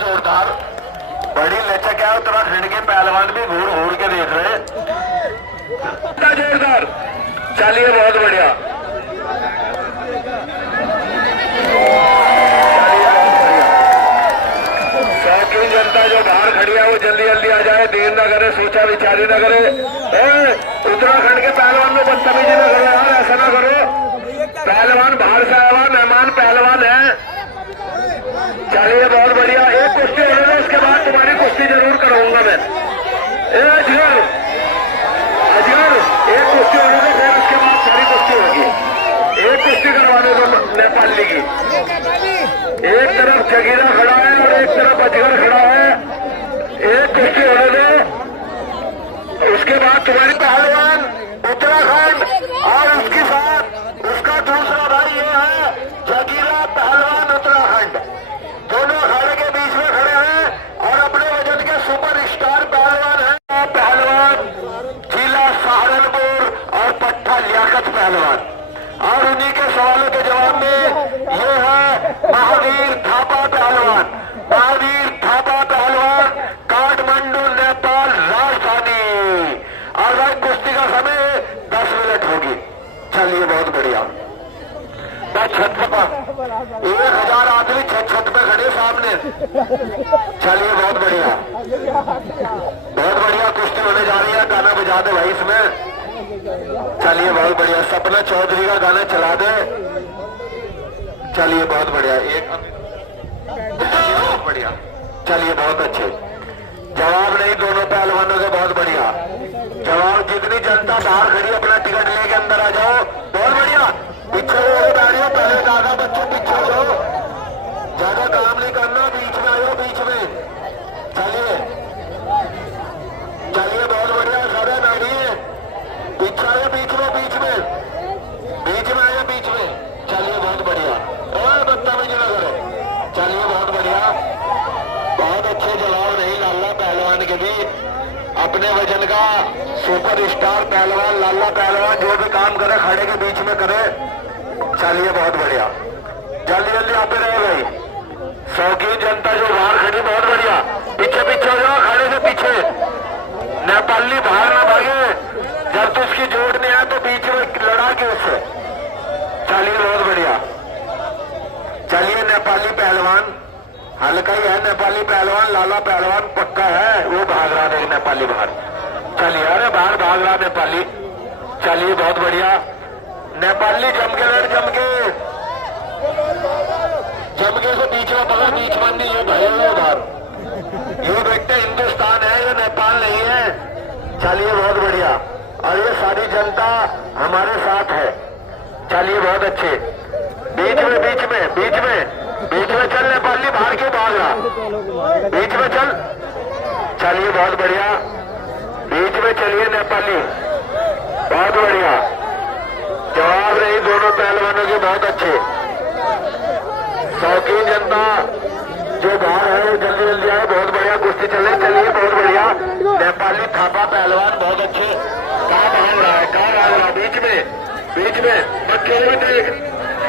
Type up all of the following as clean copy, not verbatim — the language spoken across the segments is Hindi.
जोरदार बड़ी लचक है। उत्तराखंड के पहलवान भी घूर घूर के देख रहे हैं। जोरदार चलिए बहुत बढ़िया। शौकीन जनता जो बाहर खड़ी है वो जल्दी जल्दी आ जाए, देर न करे, सोचा विचारी न करे। उत्तराखंड के पहलवान में बदतमीजी न करो यार, ऐसा ना करो। पहलवान बाहर से आया हुआ मेहमान पहलवान है। चलिए बहुत बढ़िया। एक कुश्ती होने दो, उसके बाद तुम्हारी कुश्ती जरूर कराऊंगा मैं। अजगर अजगर एक कुश्ती होने दो, फिर उसके बाद सारी कुश्ती होगी। एक कुश्ती करवाने दो नेपाली की। एक तरफ जगीरा खड़ा है और एक तरफ अजगर खड़ा है। एक कुश्ती होने दो, उसके बाद तुम्हारी पहलवान उत्तराखंड और उसके साथ उसका दूसरा भाई ये है जगीरा पहलवान उत्तराखंड। दोनों अखाड़े के बीच में खड़े हैं और अपने वजन के सुपर स्टार पहलवान हैं। पहलवान जिला सहारनपुर और पट्टा लियाकत पहलवान। और उन्हीं के सवालों के जवाब में ये है महावीर थापा पहलवान। महावीर थापा पहलवान काठमांडू नेपाल राजधानी। और भाई कुश्ती का समय 10 मिनट होगी। चलिए बहुत बढ़िया। छत पर 1000 आदमी छत पे खड़े सामने। चलिए बहुत बढ़िया, बहुत बढ़िया कुश्ती होने जा रही है। गाना बजा दे भाई इसमें। चलिए बहुत बढ़िया। सपना चौधरी का गाना चला दे। चलिए बहुत बढ़िया। एक बहुत बढ़िया। चलिए बहुत अच्छे जवाब नहीं दोनों पहलवानों के। बहुत बढ़िया जवाब। जितनी जनता बाहर खड़ी अपना टिकट लेके अंदर आ जाओ। बहुत बढ़िया। पीछे हो पहले दादा बच्चों पीछे हो जाओ। ज्यादा काम नहीं करना, बीच में आयो बीच में। चलिए चलिए बहुत बढ़िया। सारे बैठिए, पीछे आए बीच में, बीच में आए बीच में। चलिए बहुत बढ़िया। और बदतमीजी ना करो। चलिए बहुत बढ़िया। बहुत अच्छे जवाब नहीं लाला पहलवान के भी। अपने वजन का सुपर स्टार पहलवान लाला पहलवान जो भी काम करे खड़े के बीच में करे। चलिए बहुत बढ़िया। जल्दी जल्दी आते रहे भाई। शौकीन जनता जो बाहर खड़ी बहुत बढ़िया। पीछे पीछे हो जाओ, खड़े से पीछे। नेपाली बाहर ना भागे। जब तो उसकी जोड़ नहीं आए तो बीच में लड़ा के उससे। चलिए बहुत बढ़िया। चलिए नेपाली पहलवान हल्का ही है। नेपाली पहलवान लाला पहलवान पक्का है। वो भाग रहा है नेपाली बाहर। चलिए अरे बाहर भाग रहा नेपाली। चलिए बहुत बढ़िया। नेपाली जम के लड़, जमके से बीच में पकड़, बीच में नहीं। ये भाई उधर ये देखते हिंदुस्तान है, ये नेपाल नहीं है। चलिए बहुत बढ़िया। और ये सारी जनता हमारे साथ है। चलिए बहुत अच्छे। बीच में बीच में बीच में बीच में चल। नेपाली बाहर क्यों भाग रहा? बीच में चल। चलिए बहुत बढ़िया। बीच में चलिए नेपाली। बहुत बढ़िया। जवाब नहीं दोनों पहलवानों के। बहुत अच्छे। शौकीन जनता जो बाहर है वो जल्दी जल्दी आए। बहुत बढ़िया कुश्ती चले। चलिए बहुत बढ़िया। नेपाली थापा पहलवान बहुत अच्छे। कहाँ भाग रहा है, कहाँ भाग रहा है? बीच में मत खेलो देख।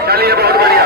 चलिए बहुत बढ़िया।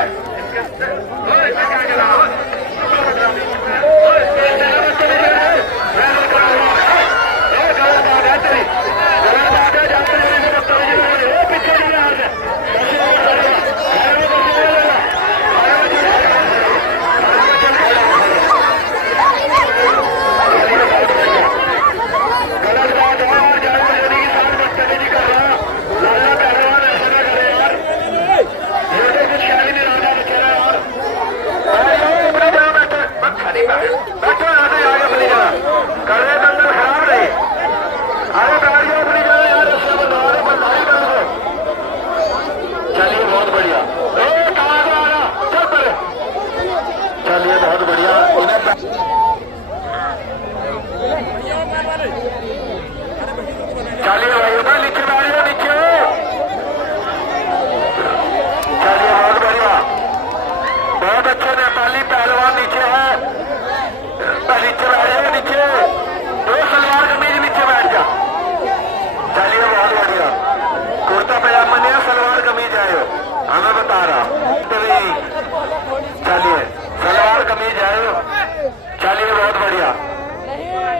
बहुत अच्छे नेपाली पहलवान नीचे है, नीचे बैठ जाए, नीचे दो सलवार कमीज नीचे बैठ जा। चलिए बहुत बढ़िया, कुर्ता पजामा नहीं सलवार कमीज आयो, हमें बता रहा। चलिए सलवार कमीज आयो, चलिए बहुत बढ़िया,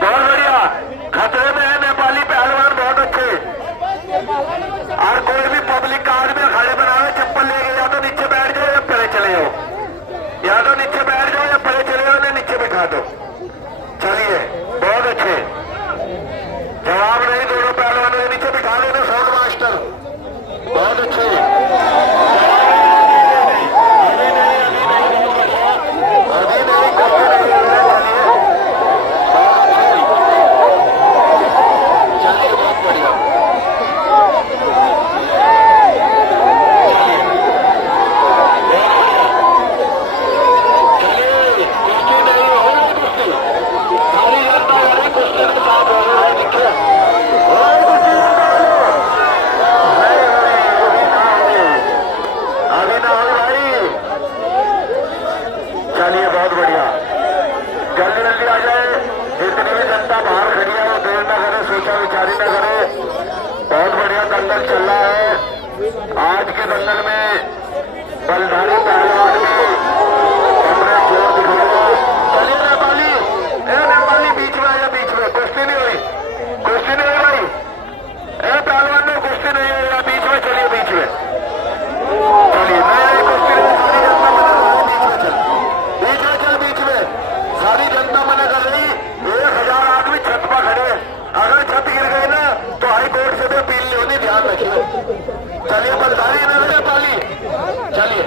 बहुत बढ़िया। खतरे में है नेपाली पहलवान, बहुत अच्छे। और कोई भी पब्लिक कार में खड़े बनावे, चप्पल लेके या तो नीचे बैठ जाओ या परे चले जाओ, या तो नीचे बैठ जाओ या परे चले जाओ, नीचे बिठा दो। चलिए बहुत अच्छे, जवाब नहीं दोनों पहलवानों के नीचे बिठा देना साउंड मास्टर, बहुत अच्छे। चलिए बहुत बढ़िया, जल्दी जल्दी आ जाए। जितनी भी जनता बाहर खड़ी है वो देर न करे, सोचा विचारी न करे। बहुत बढ़िया दंगल चल रहा है। आज के दंगल में बलधारी पहलवान भी अपने जोर दिखाएगा। चलिए नेपाली, नेपाली बीच में आया, बीच में कुश्ती नहीं हुई, कुश्ती नहीं हुई भाई, पहलवान में कुश्ती नहीं हुई, बीच में चलिए, बीच में चलिए, नहीं कुश्ती नहीं, सारी जनता मना कर रही, बीच में चल, बीच में चल, बीच में सारी जनता मना कर रही। 1000 आदमी छत पर खड़े, अगर छत गिर गई ना तो हाई कोर्ट से भी अपील नहीं होनी, ध्यान रखिए। चलिए बलधारी न नेपाली, चलिए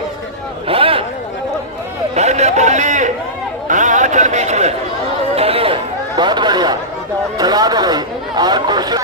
है भाई नेपाली, हाँ चल बीच में, चलिए बहुत बढ़िया, चला दो भाई। और कुर्सी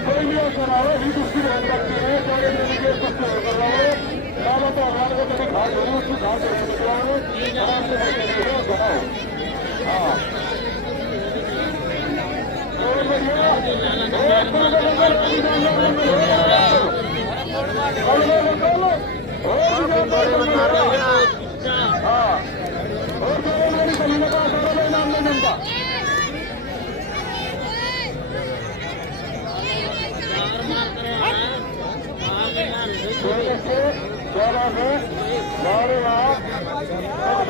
कोई नहीं कराओ ही कुश्ती बहुत करती है कुश्ती और करवाओ तो भगवान को कभी घाट हो रही उसकी घाट कराओ हाँ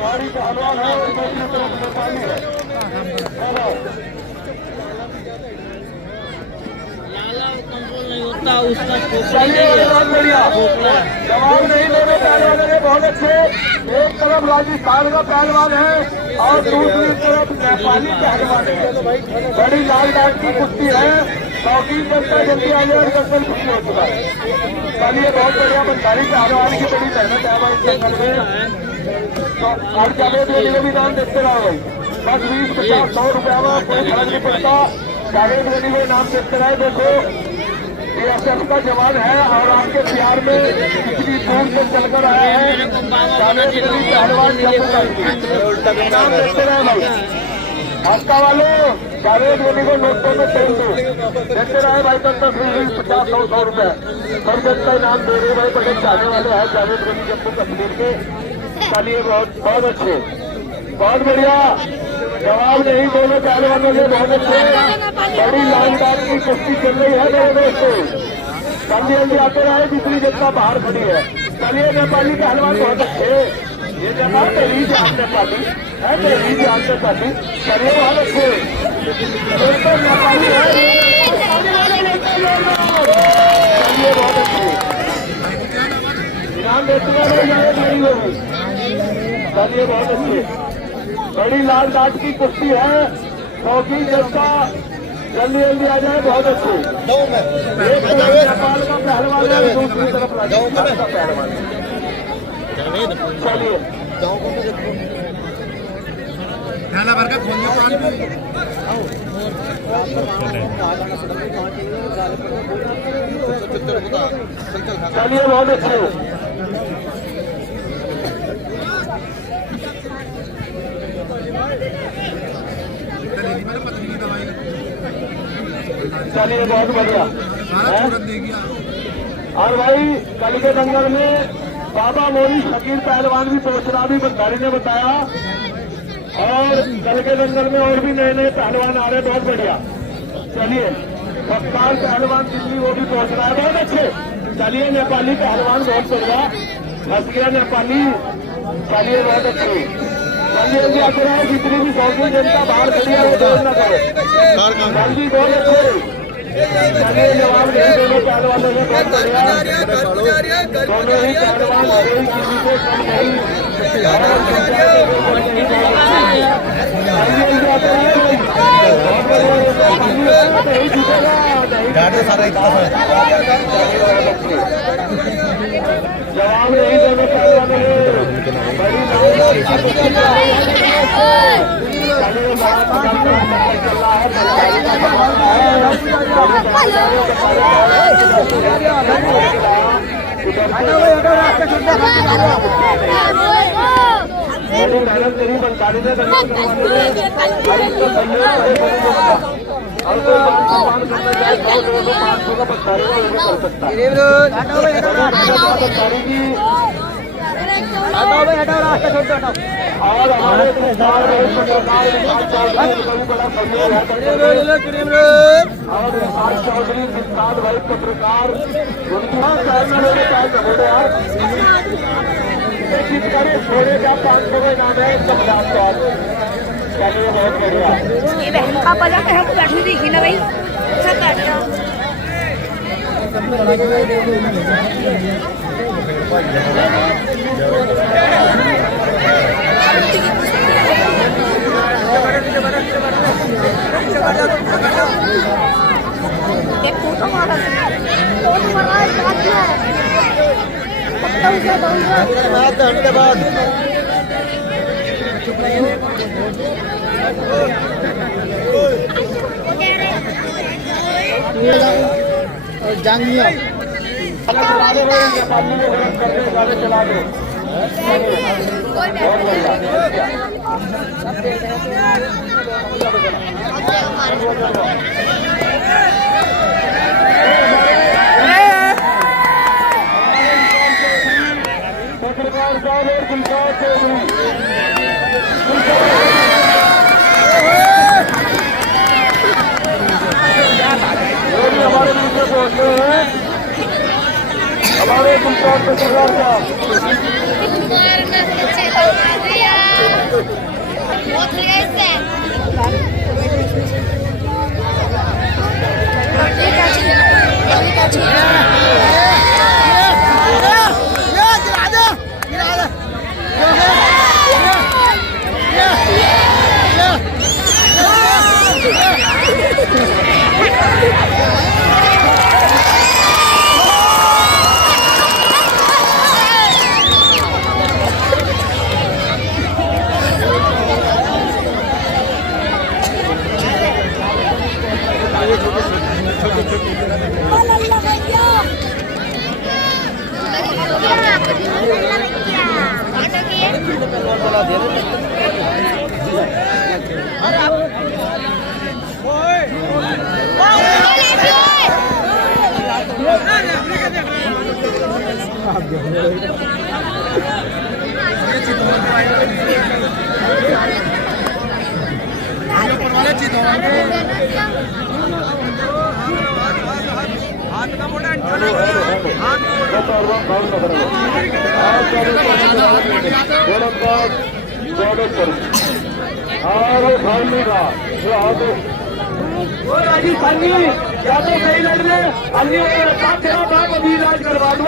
गाड़ी का हलवान है और दूसरी तरफ नेपाली है कंट्रोल नहीं होता उसका जवाब नहीं देने पहलवान है बहुत अच्छे। एक तरफ राजस्थान का पहलवान है और दूसरी तरफ नेपाली पहलवान है। बड़ी लाल डाक की कुश्ती है शौकीन जनता जल्दी आ जाए दर्शन भी हो चुका है। चलिए बहुत बढ़िया बंधारी पहलवान की बड़ी मेहनत है हमारे जंगल में तो और जावेद को भी नाम देखते रहो भाई बस 20, 50, 100 रुपया में कोई फर्क नहीं पड़ता। जावेद को नाम देखते रहे देखो बीएसएफ का जवान है और आपके प्यार में इतनी दूर से चलकर आए हैं जावेद पहलवान नाम देखते रहे भाई आपका वाले जावेद गोली को नोटों में पेन दो देखते रहे भाई 10, 20, 50, 100 रुपए हर जनता इनाम दे रहे भाई बड़े चाहने वाले हैं जावेद गोली जम्मू कश्मीर के। चलिए बहुत अच्छे बहुत बढ़िया जवाब नहीं दोनों पहलवानों ने बहुत अच्छे बड़ी लाइन बात की कुश्ती चल रही है मेरे दोस्तों जल्दी जल्दी आते रहे दूसरी जनता बाहर खड़ी है। चलिए नेपाली पहलवान बहुत अच्छे ये जगह मेरी जान नेपाली है मेरी जान नेपाली चलिए बहुत अच्छे नेपाली है चलिए बहुत अच्छे इनाम देते हैं नहीं होगी। चलिए बहुत अच्छे बड़ी लाल डाट की कुश्ती है शौकीन जनता जल्दी जल्दी आ जाए बहुत अच्छे। एक तरफ नेपाल का पहलवान है दूसरी तरफ राजस्थान का पहलवान है। चलिए चलिए बहुत अच्छे चलिए बहुत बढ़िया और भाई कल के दंगल में बाबा मोरी शकीर पहलवान भी पहुंच रहा भी बंधारी ने बताया और कल के दंगल में और भी नए नए पहलवान आ रहे हैं बहुत बढ़िया। चलिए बख्तार पहलवान दिल्ली वो भी पहुंच रहा है बहुत अच्छे। चलिए नेपाली पहलवान बहुत बढ़िया हंस गया नेपाली चलिए बहुत अच्छे जल्दी जल्दी आते रहे जितनी भी शौकीन जनता बाहर खड़ी है वो देर न करो जल्दी बहुत अच्छे। चलिए जवाब नहीं दोनों पहलवानों ने बहुत बढ़िया दोनों ही पहलवान किसी को कम नहीं जवाब नहीं दोनों पहलवानों ने बड़ी मेहनत करी बंधारी ने और कोई मान सम्मान करना चाहे 100, 200, 500 का बंधारी को भी कर सकता है। बंधारी की और हमारे सरकार बड़ा सहयोग है और चौधरी सिद्धार्थ भाई पत्रकार छोड़े का 500 का नाम है सम्राट चौक। चलिए बहुत बढ़िया ये बहन का पता है हमको बैठने देखी ना भाई अच्छा काटना एक फोटो मारा घंटे बाद जांगिया चला दो पत्रकार साहब और गुलजार चौधरी हमारे दूसरे पहुंचते हैं हमारे गुलजार पत्रकार साहब राजस्थानी या तो सही लड़ ले अभी इलाज करवा दो